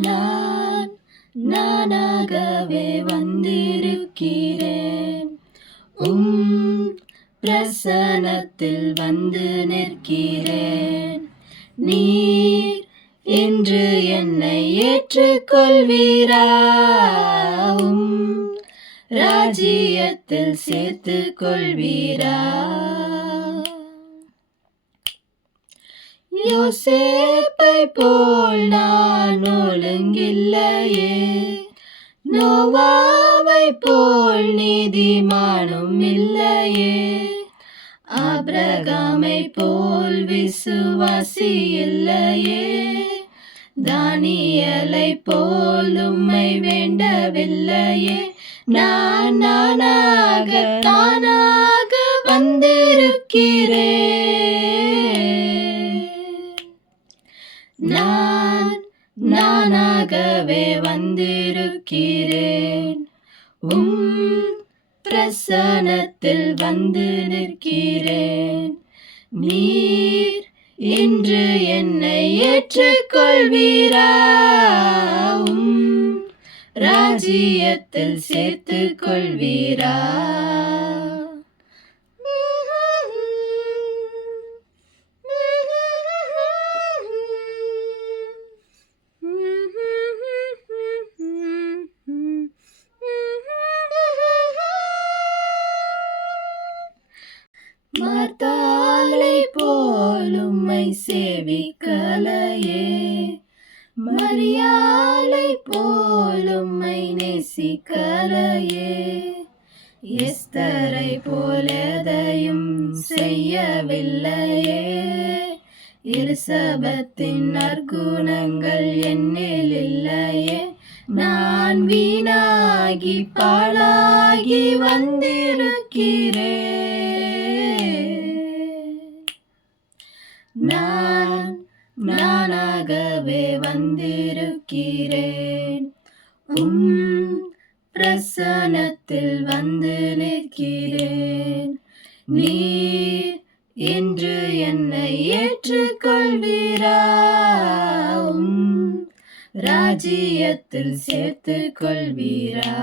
நான் நானாகவே வந்திருக்கிறேன். பிரசனத்தில் வந்து நிற்கிறேன். நீர் என்று என்னை ஏற்றுக்கொள்வீரா? ராஜ்யத்தில் சேர்த்து கொள்வீரா? யோசேப்பை போல் நான் ஒழுங்கில்லையே, நோவாவை போல் நீதிமானும் இல்லையே, ஆபிரகாமை போல் விசுவாசி இல்லையே, தானியேலை போல் உம்மை வேண்டவில்லையே. நான் நானாக வந்திருக்கிறேன். நான் நானாகவே வந்திருக்கிறேன். பிரசனத்தில் வந்து நிற்கிறேன். நீர் என்று என்னை ஏற்றுக்கொள்வீரா? ராஜ்யத்தில் சேர்த்து கொள்வீரா? மார்த்தாளை போல் உம்மை சேவிக்கலையே, மரியாளை போல் உம்மை நேசிக்கலையே, எஸ்தரை போல் எதையும் செய்யவில்லையே, எலிசபெத்தின் நற்குணங்கள் என்னில் இல்லையே. நான் வீணாகி பாழாகி வந்திருக்கிறேன். நான் நானாகவே வந்திருக்கிறேன். பிரசனத்தில் வந்து நிற்கிறேன். நீர் என்று என்னை ஏற்றுக்கொள்வீரா? ராஜ்யத்தில் சேர்த்து கொள்வீரா?